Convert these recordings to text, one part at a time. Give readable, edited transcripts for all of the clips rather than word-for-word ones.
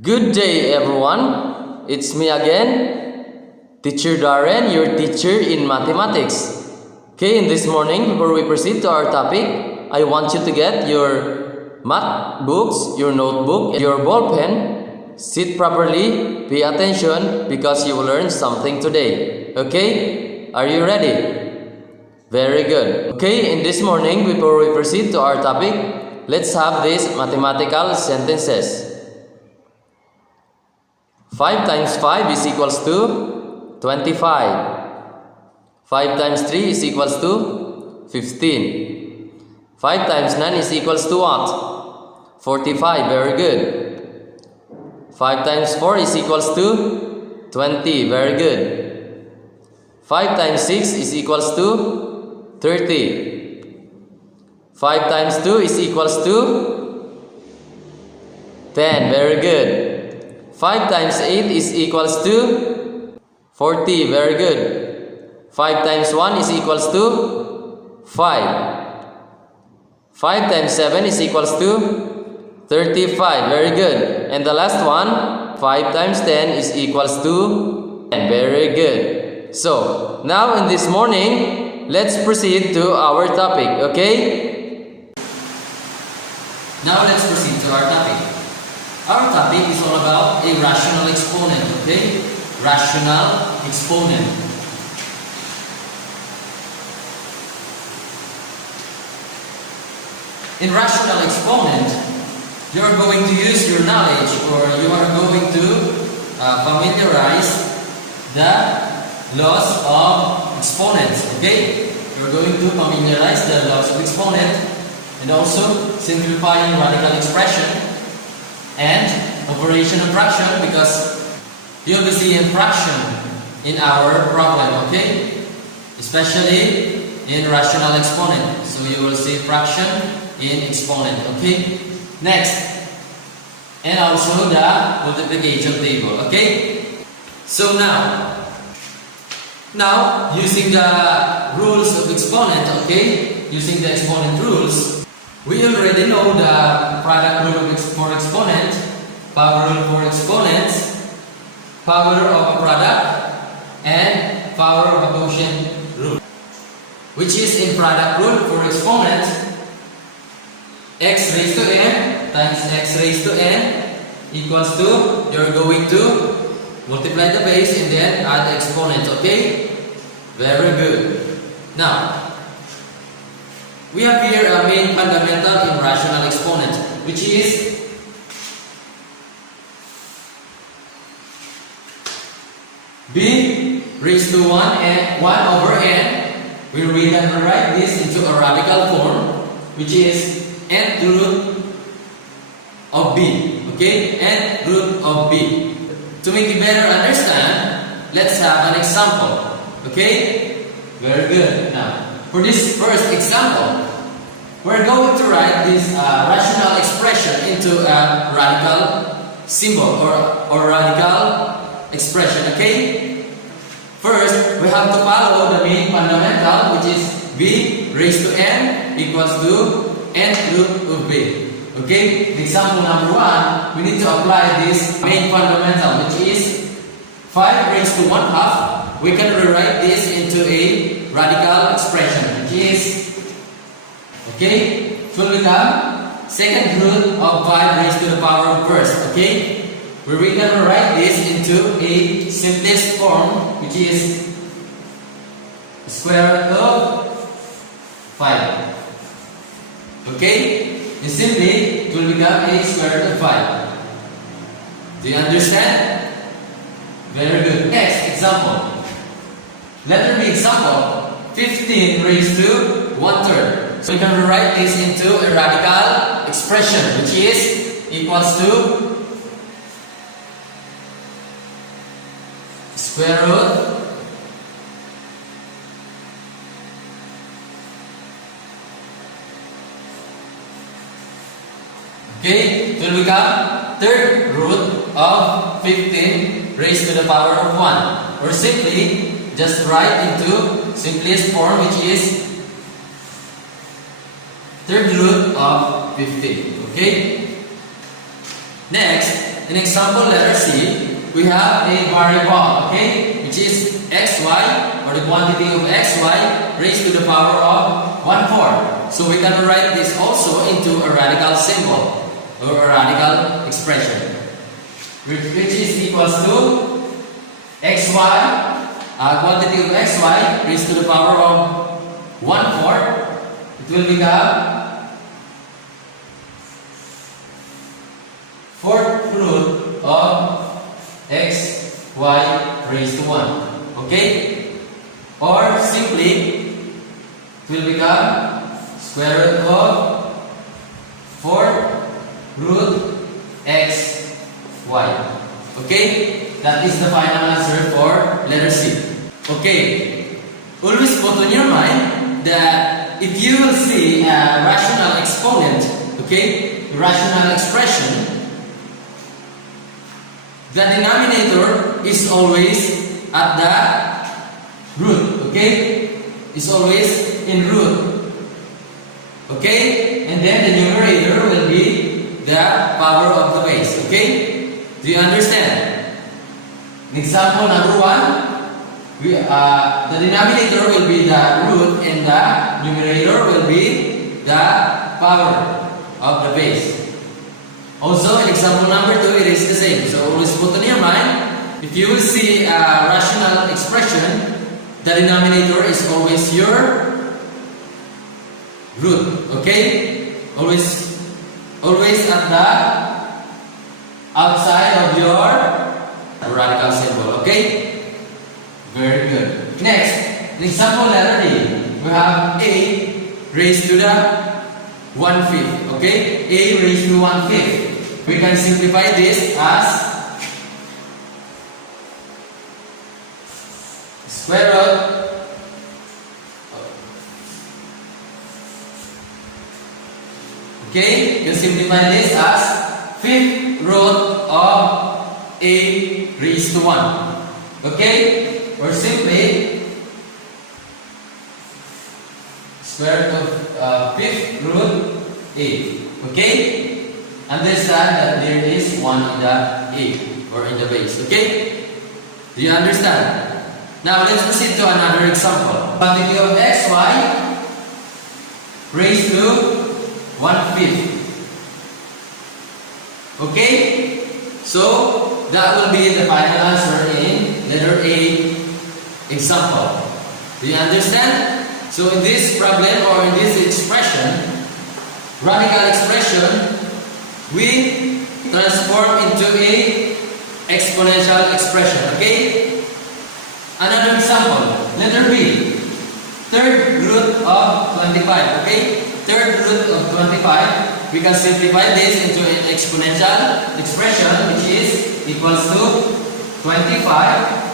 Good day, everyone. It's me again, Teacher Daren, your teacher in mathematics. Okay, in this morning, before we proceed to our topic, I want you to get your math books, your notebook, and your ball pen. Sit properly, pay attention, because you will learn something today. Okay? Are you ready? Very good. Okay, in this morning, before we proceed to our topic, let's have these mathematical sentences. 5 times 5 is equals to 25. 5 times 3 is equals to 15. 5 times 9 is equals to what? 45. Very good. 5 times 4 is equals to 20. Very good. 5 times 6 is equals to 30. 5 times 2 is equals to 10. Very good. 5 times 8 is equals to 40. Very good. 5 times 1 is equals to 5. 5 times 7 is equals to 35. Very good. And the last one, 5 times 10 is equals to 10. Very good. So, now in this morning, let's proceed to our topic. Okay? Now let's proceed to our topic. Our topic is all about a rational exponent, okay? Rational exponent. In rational exponent, you are going to use your knowledge, or you are going to familiarize the laws of exponents, okay? You are going to familiarize the laws of exponent and also simplifying radical expression and operation of fraction, because you'll be seeing fraction in our problem, okay? Especially in rational exponent. So you will see fraction in exponent, okay? Next, and also the multiplication table, okay? So now using the rules of exponent, okay? Using the exponent rules, we already know the product rule for exponent, power rule for exponents, power of a product, and power of a quotient rule. Which is in product rule for exponent, x raised to n times x raised to n equals to, you're going to multiply the base and then add the exponent, okay? Very good. Now, we have here a main fundamental in rational exponent, which is b raised to 1 and 1 over n. We rewrite this into a radical form, which is nth root of b. Okay, nth root of b. To make you better understand, let's have an example. Okay, very good. Now, for this first example, we're going to write this rational expression into a radical symbol or radical expression, okay? First, we have to follow the main fundamental, which is b raised to n equals to nth root of b. Okay? Example number 1, we need to apply this main fundamental, which is 5 raised to 1/2. We can rewrite this into a radical expression, which is, okay, it will become second root of 5 raised to the power of first, okay? We can write this into a simplest form, which is square root of 5. Okay? And simply, it will become a square root of 5. Do you understand? Very good. Next example. Letter B example, 15 raised to 1/3. So we can rewrite this into a radical expression, which is equals to square root okay, it will become third root of 15 raised to the power of 1. Or simply, just write into simplest form, which is third root of 15. Okay? Next, in example letter C, we have a variable, okay, which is xy, or the quantity of xy raised to the power of 1/4. So we can write this also into a radical symbol or a radical expression, which is equals to xy, quantity of xy raised to the power of 1/4. It will become 4th root of xy raised to 1. Okay? Or simply, it will become square root of 4th root xy. Okay? That is the final answer for letter C. Okay? Always put on your mind that if you will see a rational exponent, okay, rational expression, the denominator is always at the root, okay? Is always in root, okay? And then the numerator will be the power of the base, okay? Do you understand? Example number 1. The denominator will be the root and the numerator will be the power of the base. Also, in example number 2, it is the same. So always put on your mind, if you will see a rational expression, the denominator is always your root. Okay? Always at the outside of your radical symbol. Okay? Very good. Next, in example letter D, we have a raised to the 1/5. Okay? A raised to 1/5. We can simplify this as square root okay, you can simplify this as 5th root of a raised to 1. Okay? Or simply square root of 5th root a. Okay? Understand that there is 1 in the a or in the base. Okay? Do you understand? Now let's proceed to another example. Quantity of xy raised to 1/5. Okay? So that will be the final answer in letter A example. Do you understand? So in this problem or in this expression, radical expression, we transform into a exponential expression. Okay? Another example, letter B, 3rd root of 25. Okay? 3rd root of 25, we can simplify this into an exponential expression, which is equals to 25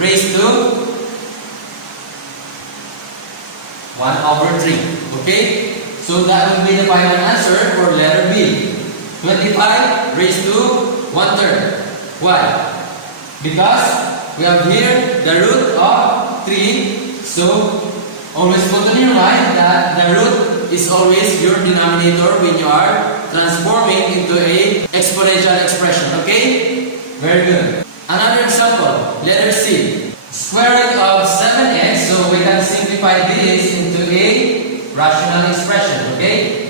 raised to 1/3. Okay? So that will be the final answer for letter B. 25 raised to 1/3. Why? Because we have here the root of 3. So always put on your mind that the root is always your denominator when you are transforming into a exponential expression. Okay? Very good. Another example, letter C. Square root of 7x, so we can simplify this into a rational expression, okay?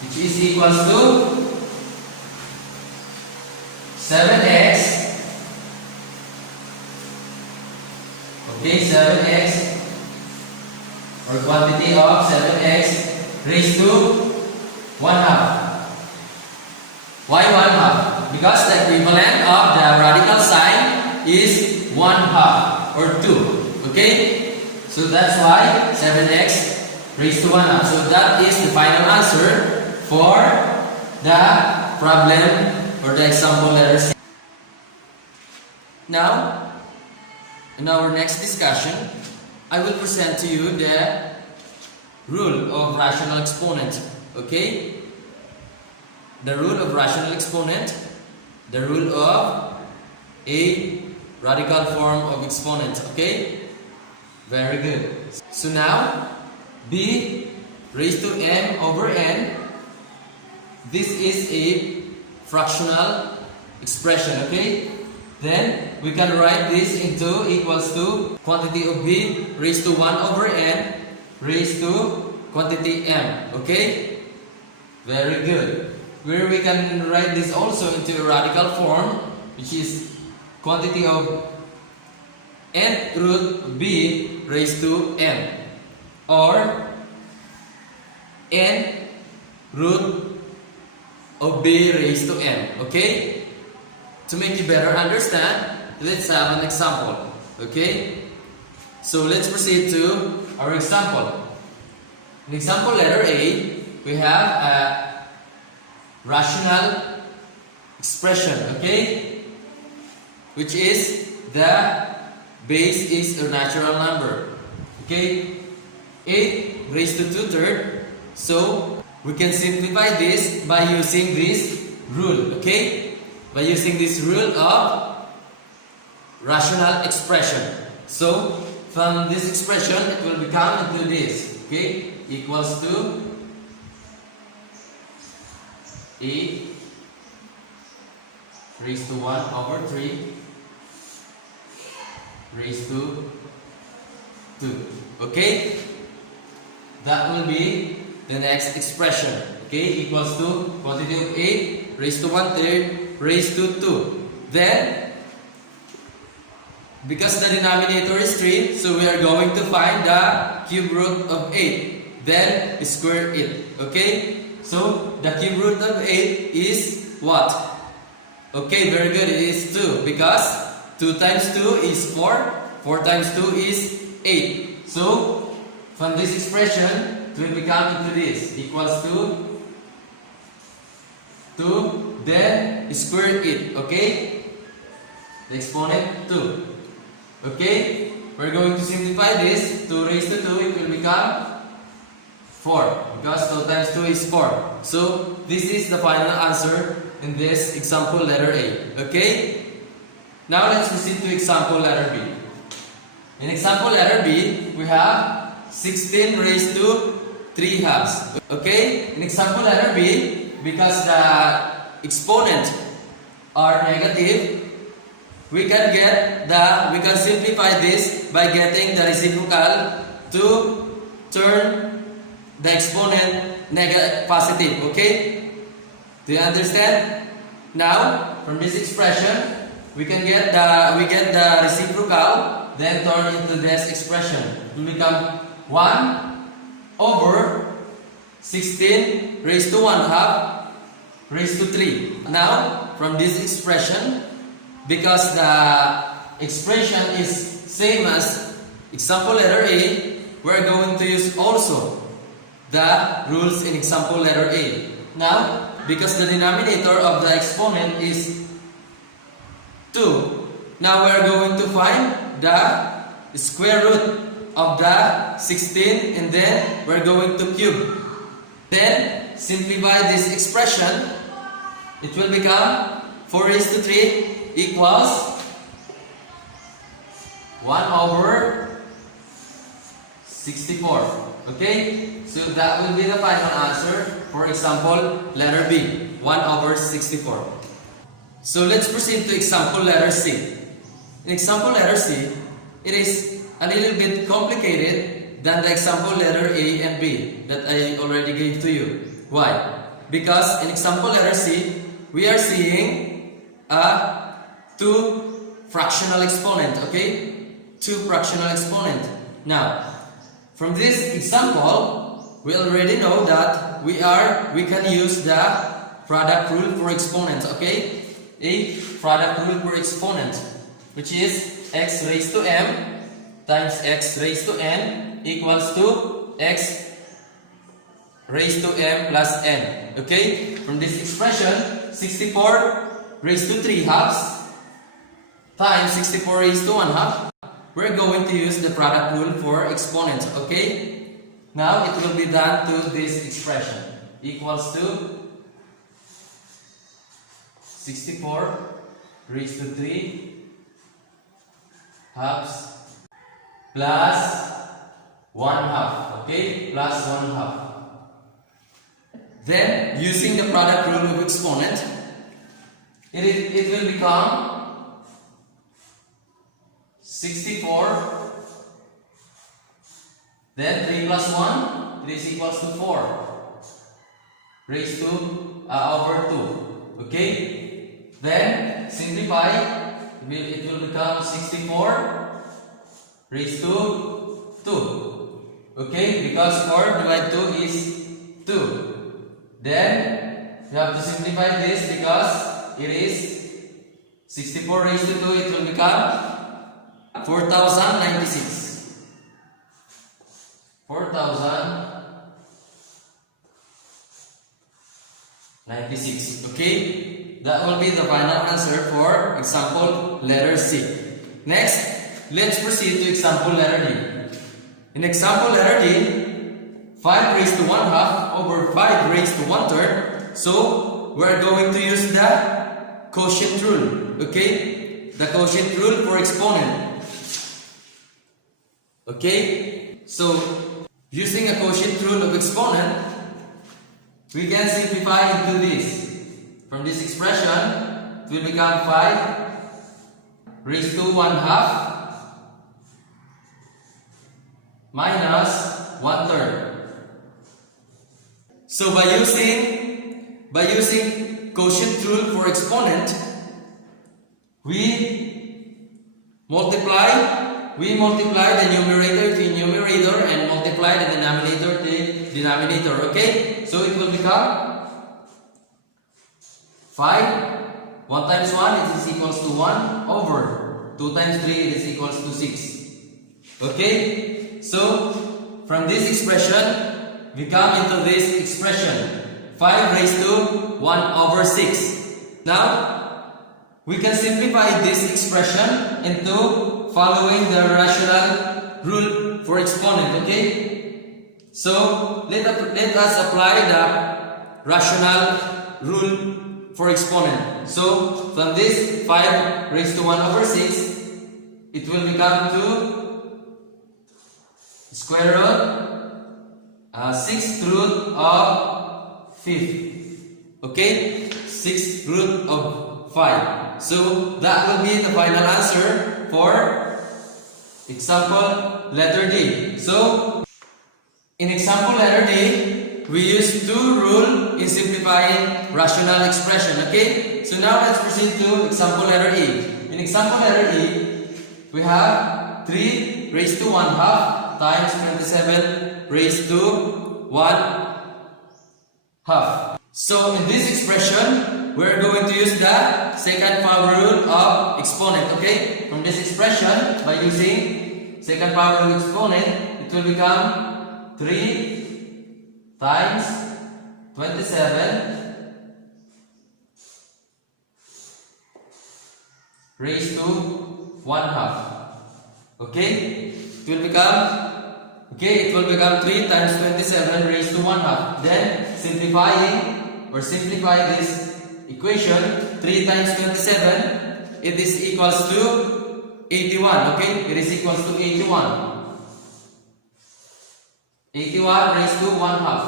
Which is equals to 7x, okay, 7x, or quantity of 7x raised to 1/2. Why 1/2? Because the equivalent of the radical sign is 1/2 or 2. Okay? So that's why 7x raised to 1/2. So that is the final answer for the problem or the example letter C. Now, in our next discussion, I will present to you the rule of rational exponent. Okay? The rule of rational exponent, the rule of a radical form of exponent. Okay? Very good. So now, b raised to m over n this is a fractional expression, okay? Then we can write this into equals to quantity of b raised to 1 over n raised to quantity m, okay? Very good. Where we can write this also into a radical form, which is quantity of nth root b raised to m, or n root of b raised to m, okay? To make you better understand, let's have an example, okay? So let's proceed to our example. In example letter A, we have a rational expression, okay? Which is the base is a natural number, okay? 8 raised to 2/3. So we can simplify this by using this rule, okay? By using this rule of rational expression. So from this expression, it will become into this, okay? Equals to 8 raised to 1 over 3 raised to 2. Okay? That will be the next expression. Okay? Equals to quantity of 8 raised to 1/3 raised to 2. Then, because the denominator is 3, so we are going to find the cube root of 8. Then, square it. Okay? So, the cube root of 8 is what? Okay, very good. It is 2. Because 2 times 2 is 4. 4 times 2 is 8. So, from this expression, it will become into this. Equals to 2. Then, square it. Okay? The exponent 2. Okay? We're going to simplify this. 2 raised to 2, it will become 4. Because 2 times 2 is 4. So, this is the final answer in this example letter A. Okay? Now, let's proceed to example letter B. In example letter B, we have 16 raised to 3 halves. Okay? In example letter B, because the exponent are negative, we can simplify this by getting the reciprocal to turn the exponent positive. Okay? Do you understand? Now, from this expression, we get the reciprocal, then turn into this expression. It will become 1 over 16 raised to 1 half raised to 3. Now, from this expression, because the expression is same as example letter A, we are going to use also the rules in example letter A. Now, because the denominator of the exponent is 2, now we are going to find the square root of the 16 and then we are going to cube. Then, simplify this expression. It will become 4 raised to 3 equals 1 over 64. Okay? So that will be the final answer for example letter B, 1 over 64. So let's proceed to example letter C. In example letter C, it is a little bit complicated than the example letter A and B that I already gave to you. Why? Because in example letter C, we are seeing a 2 fractional exponent, okay? 2 fractional exponent. Now, from this example, we already know that we can use the product rule for exponents, okay? A product rule for exponent, which is x raised to m times x raised to n equals to x raised to m plus n. Okay? From this expression, 64 raised to 3 halves times 64 raised to 1 half, we're going to use the product rule for exponents. Okay? Now, it will be done to this expression. Equals to 64 raised to 3 halves plus 1 half. Okay? Plus 1 half. Then using the product rule of exponent, it will become 64. Then 3 plus 1, it is equals to 4 raised to over 2. Okay? Then simplify, it will become 64 raised to 2. Okay? Because 4 divided 2 is 2. Then you have to simplify this because it is 64 raised to 2, it will become 4096. 4096. Okay, that will be the final answer for example letter C. Next, let's proceed to example letter D. In example letter D, 5 raised to 1/2 over 5 raised to 1/3. So we're going to use the quotient rule. Okay, the quotient rule for exponent. Okay, so using a quotient rule of exponent, we can simplify into this. From this expression, it will become 5 raised to 1/2 minus 1/3. So by using quotient rule for exponent, we multiply the numerator to numerator and multiply the denominator to denominator. Okay, so it will become 5. 1 times 1 is equals to 1 over 2 times 3 it is equals to 6. Okay, so from this expression we come into this expression 5 raised to 1 over 6. Now we can simplify this expression into following the rational rule for exponent. Okay, so let us apply the rational rule for exponent. So from this 5 raised to 1 over 6, it will become to square root 6th root of 5th. Okay, 6th root of 5. So that will be the final answer for example letter D. So in example letter D, we use two rules in simplifying rational expression. Okay, so now let's proceed to example letter E. In example letter E, we have 3 raised to 1/2 times 27 raised to 1/2. So in this expression, we're going to use the second power rule of exponent. Okay, from this expression, by using second power rule of exponent, it will become 3 times 27 raised to 1/2. Okay, it will become 3 times 27 raised to 1/2. Then simplify this equation. 3 times 27, it is equals to 81. Okay, it is equals to 81. 81 raised to 1/2.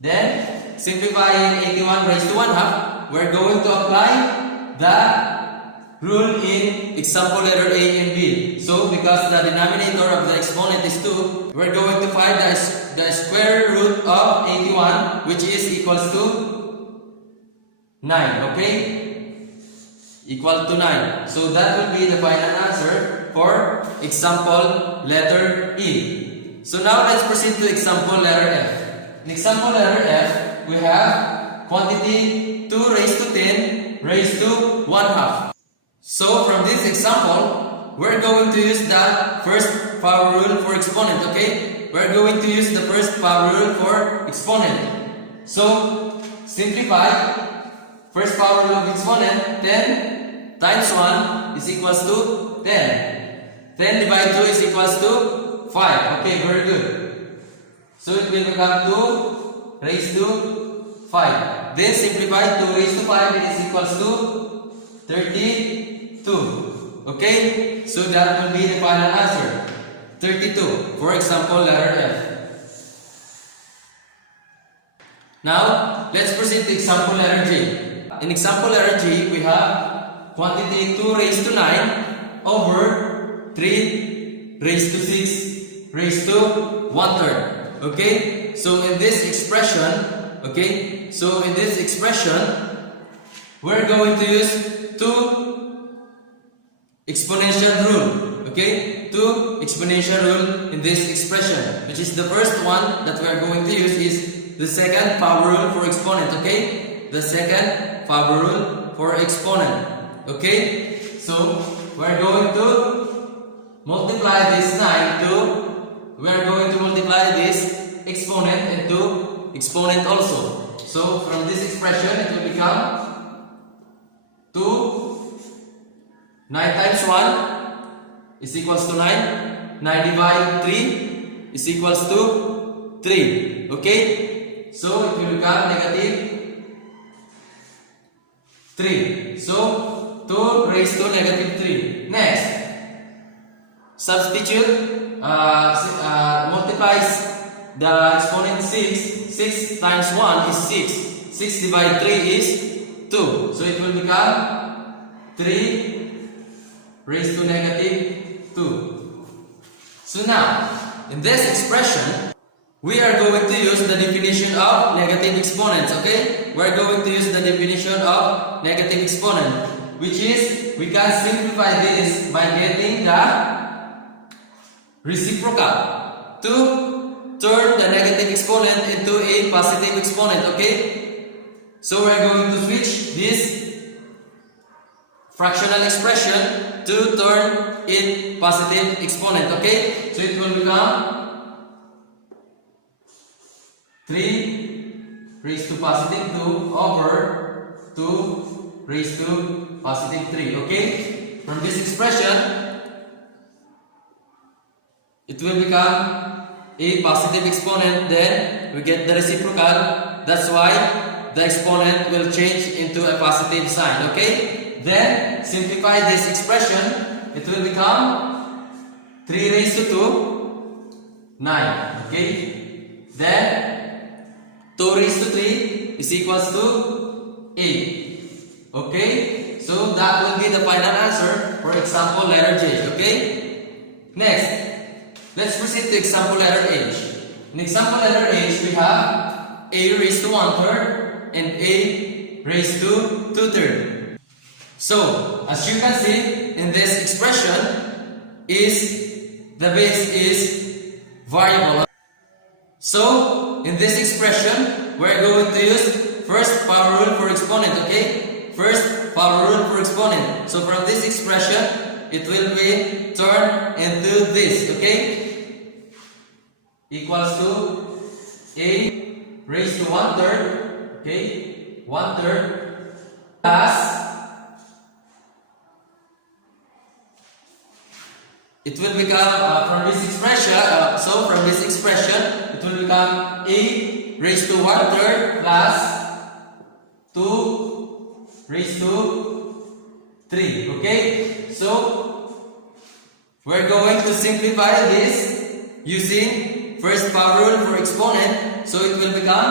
Then simplifying 81 raised to 1/2, we're going to apply the rule in example letter A and B. So because the denominator of the exponent is 2, we're going to find the square root of 81, which is equals to 9. Okay, equal to 9. So that will be the final answer for example letter E. So now let's proceed to example letter F. In example letter F, we have quantity 2 raised to 10 raised to 1/2. So from this example, we're going to use the first power rule for exponent. Okay, we're going to use the first power rule for exponent. So simplify first power rule of exponent. 10 times 1 is equals to 10. 10 divided 2 is equals to 5. Okay, very good. So it will become 2 raised to 5. Then simplify 2 raised to 5, it is equals to 32. Okay, so that will be the final answer. 32 for example letter F. Now, let's proceed to example letter J. In example letter J, we have quantity 2 raised to 9 over 3 raised to 6 raised to 1/3. Okay? So in this expression, we're going to use two exponential rule. Okay? Two exponential rule in this expression, which is the first one that we are going to use is the second power rule for exponent. Okay? The second power rule for exponent. Okay? So we're going to multiply this 9 to, we are going to multiply this exponent into exponent also. So from this expression it will become 2, 9 times 1 is equals to 9, 9 divided 3 is equals to 3. Okay? So it will become negative 3. So 2 raised to negative 3. Next, substitute, multiplies the exponent 6. 6 times 1 is 6. 6 divided 3 is 2. So it will become 3 raised to negative 2. So now, in this expression, we are going to use the definition of negative exponents. Okay? We are going to use the definition of negative exponent, which is, we can simplify this by getting the reciprocal to turn the negative exponent into a positive exponent. Okay? So we are going to switch this fractional expression to turn it positive exponent. Okay? So it will become 3 raised to positive 2 over 2 raised to positive 3. Okay? From this expression, it will become a positive exponent, then we get the reciprocal. That's why the exponent will change into a positive sign. Okay? Then, simplify this expression, it will become 3 raised to 2, 9. Okay? Then, 2 raised to 3 is equals to 8. Okay? So that will be the final answer for example letter J. Okay? Next, let's proceed to example letter H. In example letter H, we have a raised to 1/3 and a raised to 2/3. So, as you can see, in this expression, the base is variable. So, in this expression, we're going to use first power rule for exponent. Okay? First power rule for exponent. So, from this expression, it will be turned into this. Okay? Equals to a raised to 1/3. Okay? 1/3 plus, it will become from this expression. From this expression, it will become a raised to 1/3 plus 2 raised to 3. Okay? So we're going to simplify this using first power rule for exponent. So it will become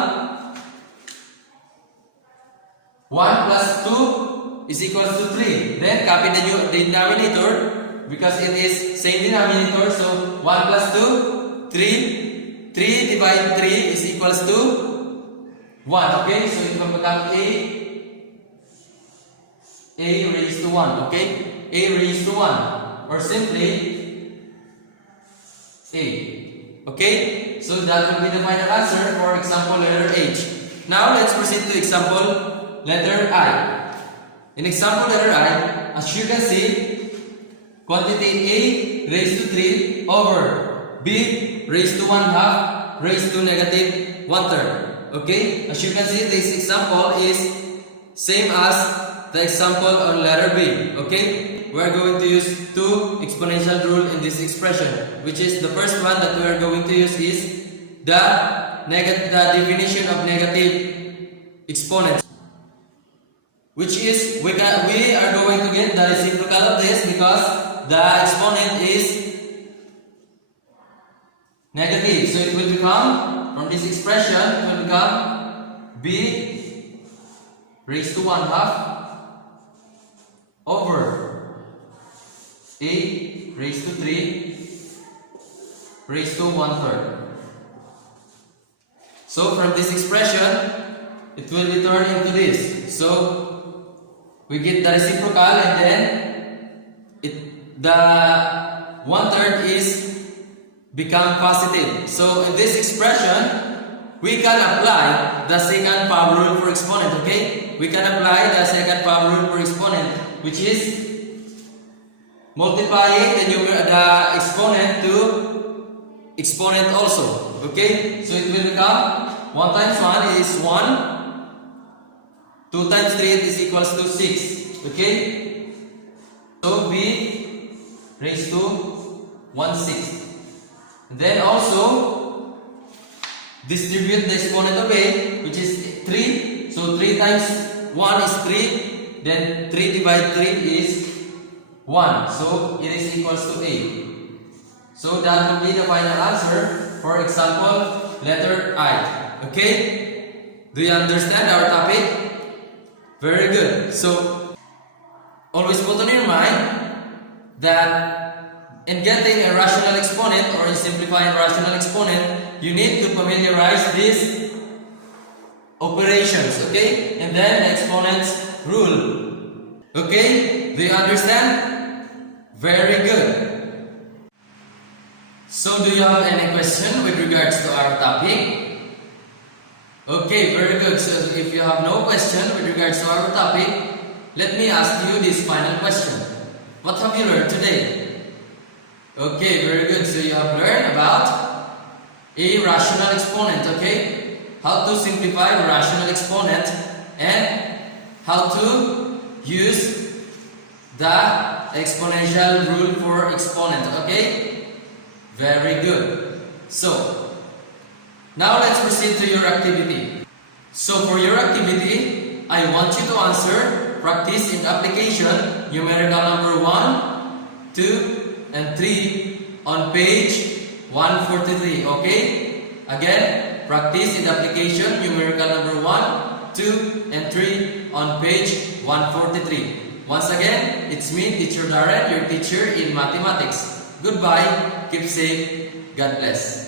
1 plus 2 is equals to 3. Then copy the denominator because it is same denominator. So 1 plus 2, 3. 3 divided 3 is equals to 1. Okay? So it will become a raised to 1. Okay? A raised to 1. Or simply a. Okay? So that will be the final answer for example letter H. Now let's proceed to example letter I. In example letter I, as you can see, quantity a raised to 3 over b raised to 1/2 raised to negative 1/3. Okay? As you can see, this example is same as the example on letter B. Okay? We are going to use two exponential rule in this expression, which is the first one that we are going to use is the definition of negative exponents, which is we are going to get the reciprocal of this because the exponent is negative. So it will become, from this expression, it will become b raised to 1/2 over a raised to 3 raised to 1/3. So from this expression, it will be turned into this. So we get the reciprocal, and then the 1/3 is become positive. So in this expression, we can apply the second power rule for exponent. Okay, we can apply the second power rule for exponent, which is multiplying the exponent to exponent also. Okay, so it will become 1 times 1 is 1, 2 times 3 is equals to 6. Okay, so b raised to 1/6. Then also distribute the exponent of a, which is 3. So 3 times 1 is 3. Then 3 divided 3 is 1. So it is equals to a. So that will be the final answer for example letter I. Okay? Do you understand our topic? Very good. So always put on your mind that in getting a rational exponent or in simplifying rational exponent, you need to familiarize these operations, okay? And then the exponents rule. Okay? Do you understand? Very good. So do you have any question with regards to our topic? Okay, very good. So if you have no question with regards to our topic, let me ask you this final question. What have you learned today? Okay, very good. So you have learned about a rational exponent, okay? How to simplify a rational exponent and how to use the exponential rule for exponent, okay? Very good. So, now let's proceed to your activity. So for your activity, I want you to answer practice in application numerical number 1, 2, and 3 on page 143. Okay? Again, practice in application numerical number 1, 2, and 3 on page 143. Once again, it's me, Teacher Daren, your teacher in mathematics. Goodbye, keep safe, God bless.